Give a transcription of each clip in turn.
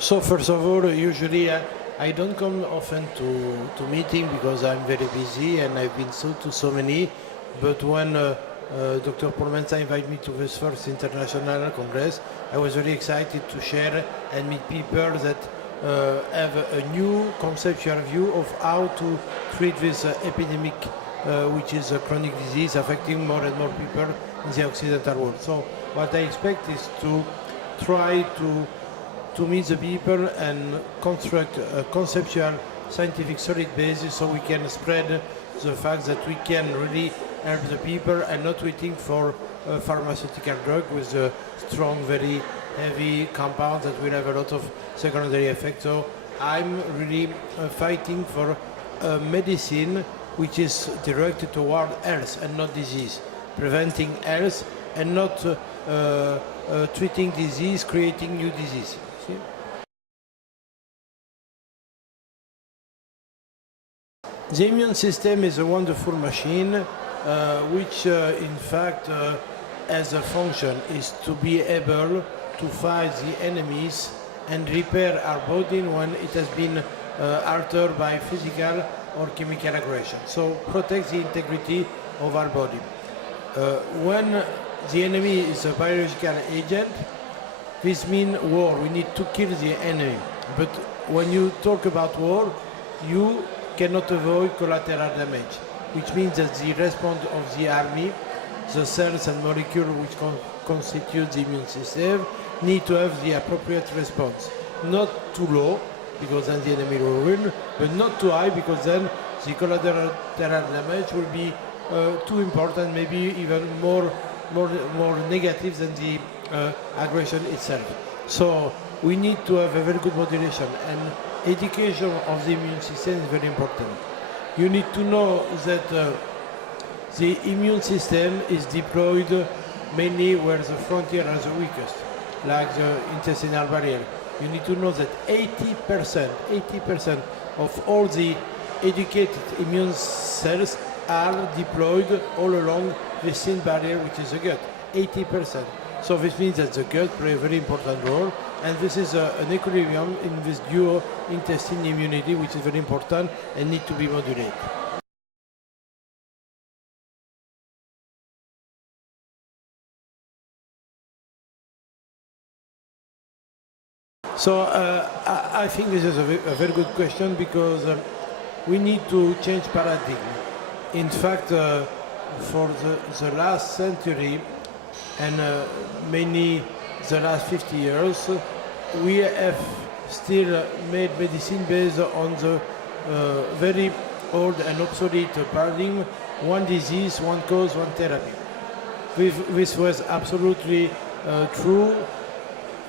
So first of all, usually I don't come often to meeting because I'm very busy and I've been to so many. But when Dr. Paul Mensa invited me to this first international congress, I was very excited to share and meet people that have a new conceptual view of how to treat this epidemic, which is a chronic disease affecting more and more people in the Occidental world. So what I expect is to try to meet the people and construct a conceptual, scientific, solid basis so we can spread the fact that we can really help the people and not waiting for a pharmaceutical drug with a strong, very heavy compound that will have a lot of secondary effects. So I'm really fighting for a medicine which is directed toward health and not disease, preventing health and not treating disease, creating new disease. See? The immune system is a wonderful machine which in fact has a function is to be able to fight the enemies and repair our body when it has been altered by physical or chemical aggression. So protect the integrity of our body. When the enemy is a biological agent, this means war. We need to kill the enemy. But when you talk about war, you cannot avoid collateral damage, which means that the response of the army, the cells and molecules which constitute the immune system, need to have the appropriate response. Not too low, because then the enemy will win, but not too high, because then the collateral damage will be too important, maybe even more negative than the aggression itself. So we need to have a very good modulation, and education of the immune system is very important. You need to know that the immune system is deployed mainly where the frontier are the weakest, like the intestinal barrier. You need to know that 80% of all the educated immune cells are deployed all along the thin barrier, which is the gut, 80%. So this means that the gut plays a very important role, and this is an equilibrium in this dual intestine immunity, which is very important and need to be modulated. So I think this is a very good question, because we need to change paradigm. In fact, for the last century and mainly the last 50 years, we have still made medicine based on the very old and obsolete paradigm: one disease, one cause, one therapy. This was absolutely true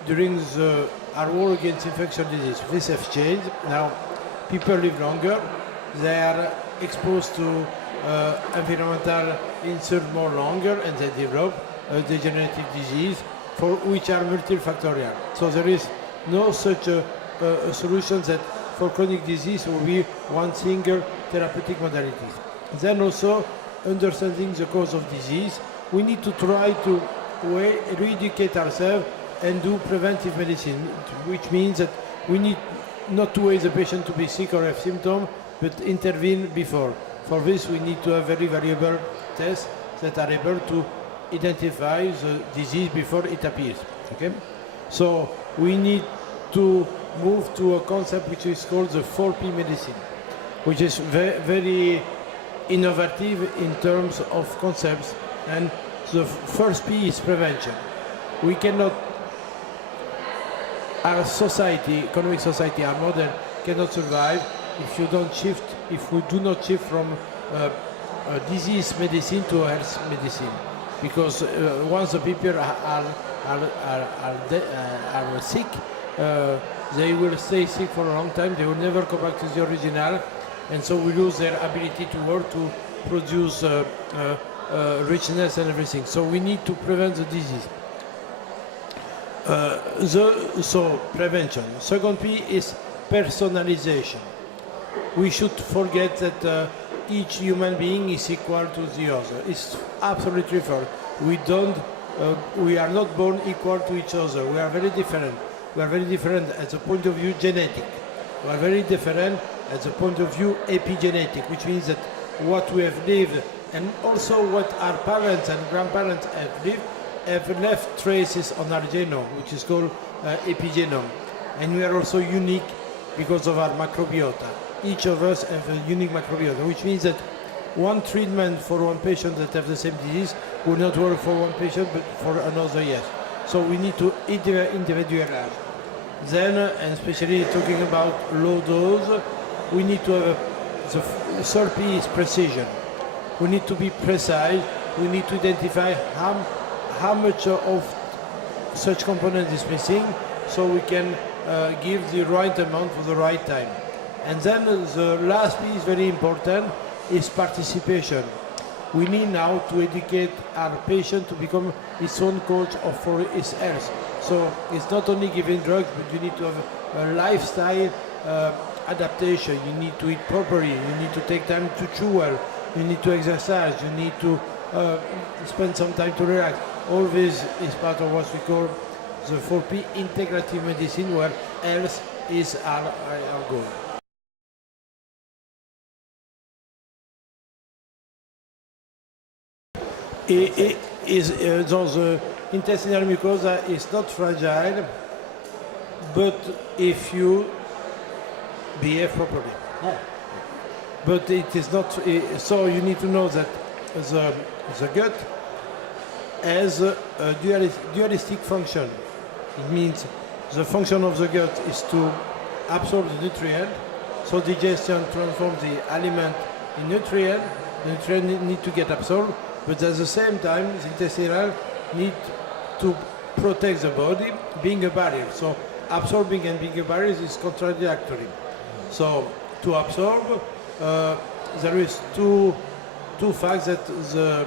during our war against infectious disease. This has changed. Now people live longer, they are exposed to environmental insult more longer, and they develop degenerative disease for which are multifactorial. So there is no such a solution that for chronic disease will be one single therapeutic modality. Then also understanding the cause of disease, we need to try to re-educate ourselves and do preventive medicine, which means that we need not to wait the patient to be sick or have symptoms, but intervene before. For this, we need to have very valuable tests that are able to identify the disease before it appears. Okay? So we need to move to a concept which is called the 4P medicine, which is very innovative in terms of concepts. And the first P is prevention. We cannot, our society, economic society, our model cannot survive if we do not shift from disease medicine to health medicine. Because once the people are sick, they will stay sick for a long time. They will never go back to the original, and so we lose their ability to work, to produce richness and everything. So we need to prevent the disease. So prevention. Second P is personalization. We should forget that each human being is equal to the other. It's absolutely false. We are not born equal to each other. We are very different. we are very different at the point of view genetic. We are very different at the point of view epigenetic, which means that what we have lived and also what our parents and grandparents have lived have left traces on our genome, which is called epigenome. And we are also unique because of our macrobiota. Each of us have a unique macrobiota, which means that one treatment for one patient that have the same disease will not work for one patient, but for another, yes. So we need to individualize. Then, and especially talking about low dose, we need to have the third P is precision. We need to be precise. We need to identify how much of such component is missing, so we can give the right amount for the right time. And then the last piece, very important, is participation. We need now to educate our patient to become his own coach for his health. So it's not only giving drugs, but you need to have a lifestyle adaptation. You need to eat properly. You need to take time to chew well. You need to exercise. You need to spend some time to relax. All this is part of what we call the 4P integrative medicine, where health is our goal. The intestinal mucosa is not fragile, but if you behave properly. Yeah. But it is not, so you need to know that the gut has a dualistic function. It means the function of the gut is to absorb the nutrient, so digestion transforms the aliment in nutrient. The nutrient need to get absorbed, but at the same time, the intestinal need to protect the body, being a barrier. So absorbing and being a barrier is contradictory. So to absorb, there is two facts that the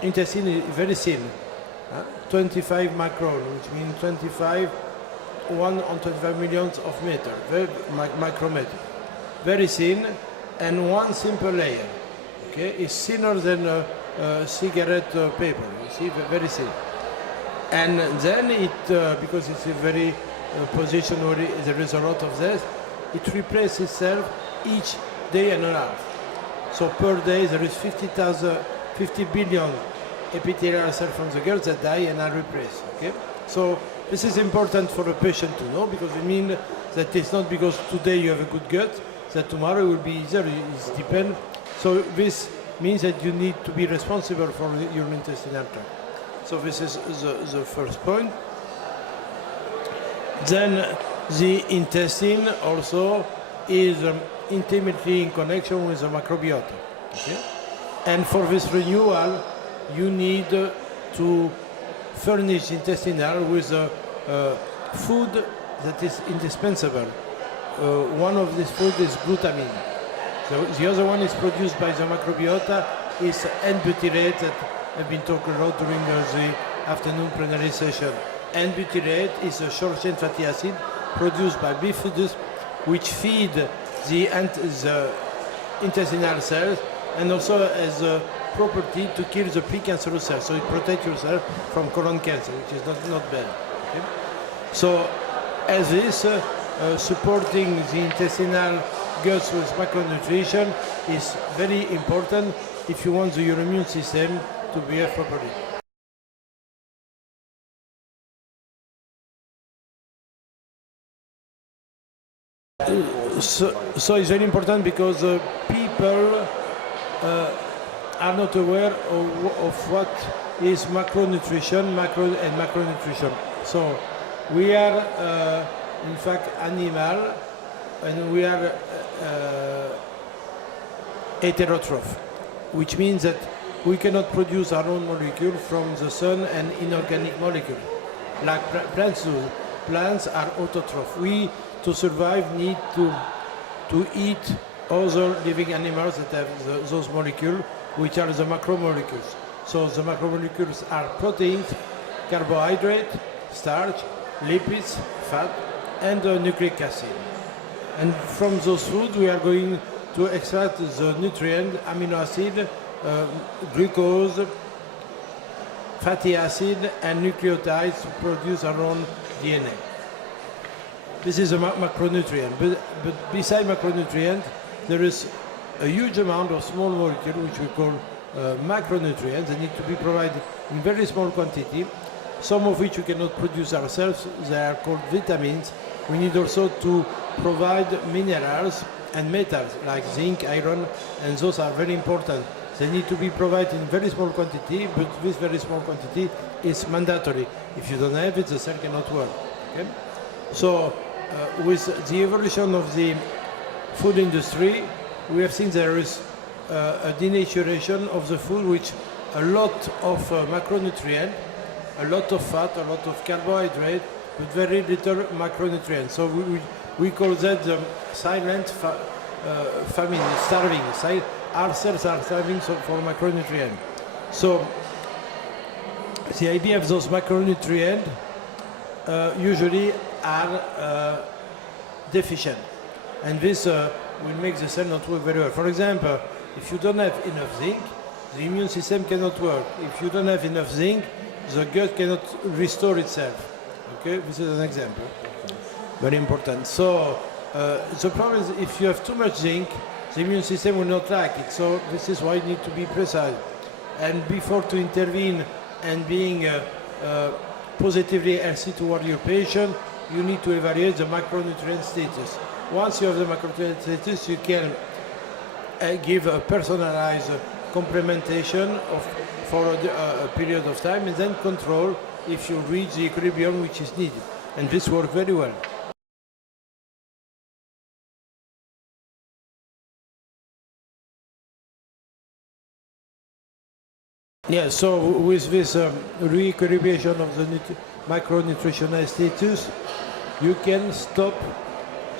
intestine is very thin, 25 micron, which means 1 on 25 millions of meter, very micrometer, very thin, and one simple layer. Okay, it's thinner than cigarette paper. You see, very thin. And then it, because it's a very position where there is a lot of this, it replaces itself each day and a half. So per day there is 50 billion epithelial cells from the gut that die and are replaced. Okay? So this is important for a patient to know, because it means that it's not because today you have a good gut that tomorrow will be easier. It depends. So this means that you need to be responsible for your intestinal tract. So this is the first point. Then the intestine also is intimately in connection with the microbiota. Okay? And for this renewal, you need to furnish the intestinal with food that is indispensable. One of these food is glutamine. So the other one is produced by the microbiota, is N-butyrate that have been talked about during the afternoon plenary session. N-butyrate is a short-chain fatty acid produced by bifidus, which feed the intestinal cells and also has a property to kill the precancerous cells. So it protects yourself from colon cancer, which is not bad. Okay? So as this, supporting the intestinal guts with macronutrition is very important if you want your immune system to behave properly. So it's very important because people are not aware of what is macronutrition, and macronutrition. So we are, in fact, animal, and we are heterotroph, which means that we cannot produce our own molecule from the sun and inorganic molecule, like plants do. Plants are autotroph. We, to survive, need to eat other living animals that have those molecules, which are the macromolecules. So the macromolecules are proteins, carbohydrate, starch, lipids, fat, and nucleic acid. And from those foods, we are going to extract the nutrient, amino acid, glucose, fatty acid, and nucleotides to produce our own DNA. this is a macronutrient. But beside macronutrient, there is a huge amount of small molecules which we call macronutrients. They need to be provided in very small quantity, some of which we cannot produce ourselves. They are called vitamins. We need also to provide minerals and metals like zinc, iron, and those are very important. They need to be provided in very small quantity, but this very small quantity is mandatory. If you don't have it, the cell cannot work. Okay? So with the evolution of the food industry, we have seen there is a denaturation of the food, which a lot of macronutrient, a lot of fat, a lot of carbohydrate, but very little macronutrients. So we call that the silent famine, starving. Our cells are starving for macronutrient. So the idea of those macronutrients usually are deficient, and this will make the cell not work very well. For example, if you don't have enough zinc, the immune system cannot work. If you don't have enough zinc, the gut cannot restore itself. Okay, this is an example. Very important. So the problem is if you have too much zinc, the immune system will not like it. So this is why you need to be precise. And before to intervene and being positively healthy toward your patient, you need to evaluate the macronutrient status. Once you have the macronutrient status, you can give a personalized complementation for a period of time, and then control if you reach the equilibrium which is needed. And this works very well. Yeah, so with this re-equilibration of the macronutritional status, you can stop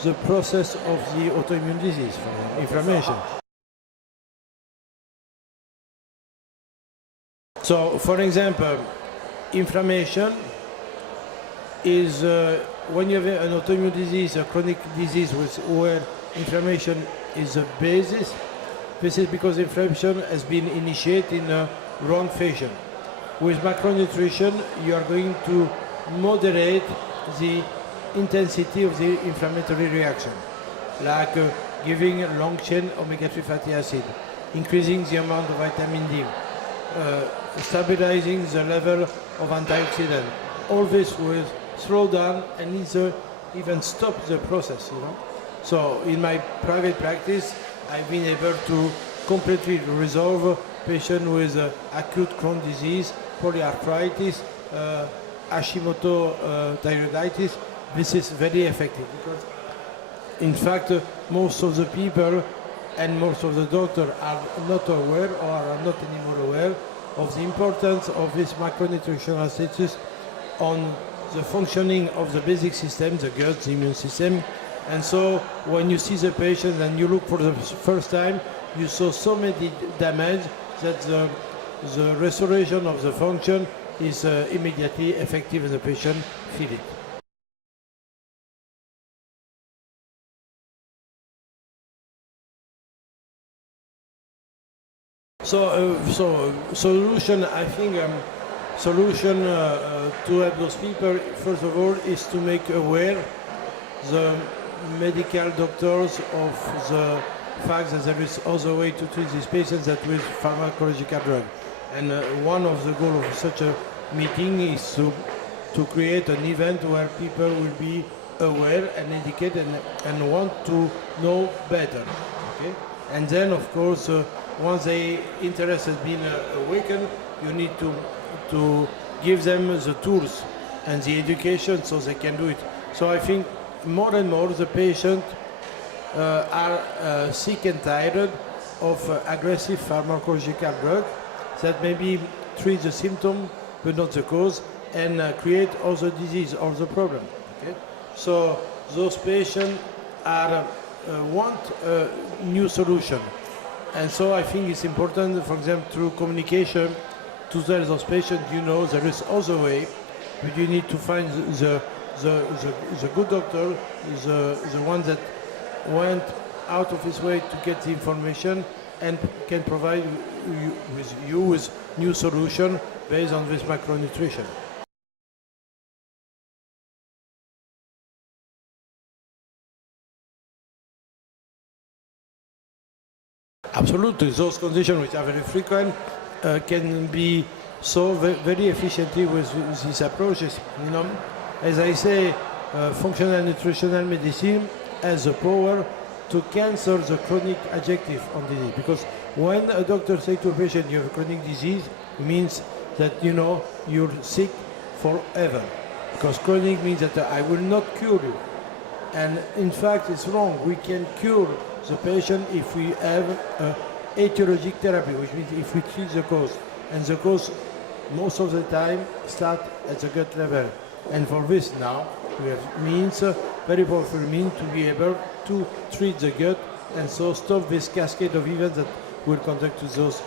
the process of the autoimmune disease, inflammation. So, for example, inflammation is when you have an autoimmune disease, a chronic disease where inflammation is a basis. This is because inflammation has been initiated in a wrong fashion. With macronutrition, you are going to moderate the intensity of the inflammatory reaction, like giving long-chain omega-3 fatty acid, increasing the amount of vitamin D, stabilizing the level of antioxidant. All this will slow down and even stop the process, you know. So in my private practice, I've been able to completely resolve patients with acute Crohn's disease, polyarthritis, Hashimoto thyroiditis. This is very effective because, in fact, most of the people and most of the doctors are not aware or are not anymore aware of the importance of this macronutritional status on the functioning of the basic system, the gut, the immune system. And so when you see the patient and you look for the first time, you saw so many damage that the restoration of the function is immediately effective and the patient feels it. So solution, I think, solution to help those people, first of all, is to make aware the medical doctors of the fact that there is other way to treat these patients that with pharmacological drug. And one of the goals of such a meeting is to create an event where people will be aware and educated and want to know better. Okay? And then, of course, once the interest has been awakened, you need to give them the tools and the education so they can do it. So I think more and more the patients are sick and tired of aggressive pharmacological drugs that maybe treat the symptom but not the cause and create other disease or the problem. Okay? So those patients want a new solution. And so I think it's important, for example, through communication, to tell those patients, you know, there is other way, but you need to find the good doctor, the one that went out of his way to get the information and can provide you with new solution based on this macronutrition. Absolutely, those conditions which are very frequent can be solved very efficiently with these approaches. You know, as I say, functional nutritional medicine has the power to cancel the chronic adjective on disease. Because when a doctor says to a patient you have a chronic disease, it means that you know you're sick forever. Because chronic means that I will not cure you. And in fact, it's wrong. We can cure the patient if we have etiologic therapy, which means if we treat the cause. And the cause, most of the time, start at the gut level. And for this now, we have means, very powerful means to be able to treat the gut and so stop this cascade of events that will conduct to those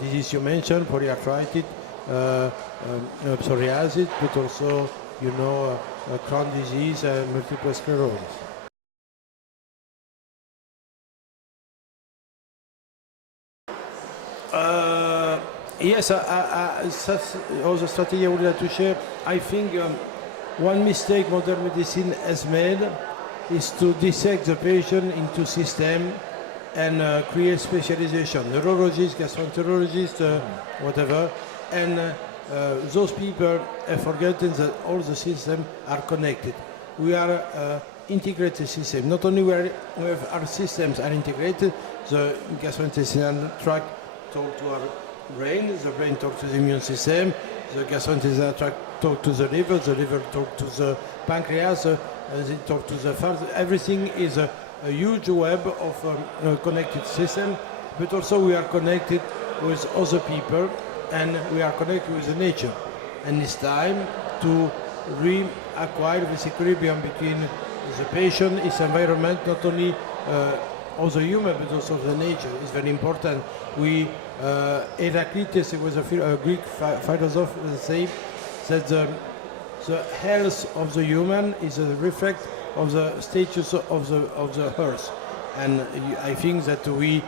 diseases you mentioned, polyarthritis, psoriasis, but also, you know, Crohn's disease and multiple sclerosis. Yes, that's also strategy I would like to share. I think one mistake modern medicine has made is to dissect the patient into system and create specialization, neurologist, gastroenterologist, whatever. And those people have forgotten that all the systems are connected. We are integrated system. Not only we have our systems are integrated, the gastrointestinal tract talk to our brain, the brain talks to the immune system, the gastrointestinal tract talk to the liver talk to the pancreas, it talk to the fat. Everything is a huge web of connected system, but also we are connected with other people and we are connected with the nature. And it's time to reacquire this equilibrium between the patient, its environment, not only also human, but also the nature is very important. Heraclitus was a Greek philosopher said that the health of the human is a reflect of the status of the earth. And I think that we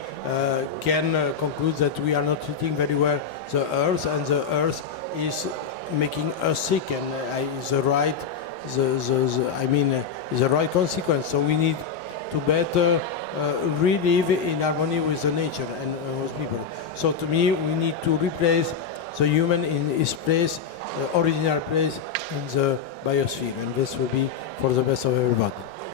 can conclude that we are not treating very well the earth, and the earth is making us sick, and is the right, is the right consequence. So we need to better really live in harmony with the nature and with people. So to me, we need to replace the human in his place, original place in the biosphere, and this will be for the best of everybody.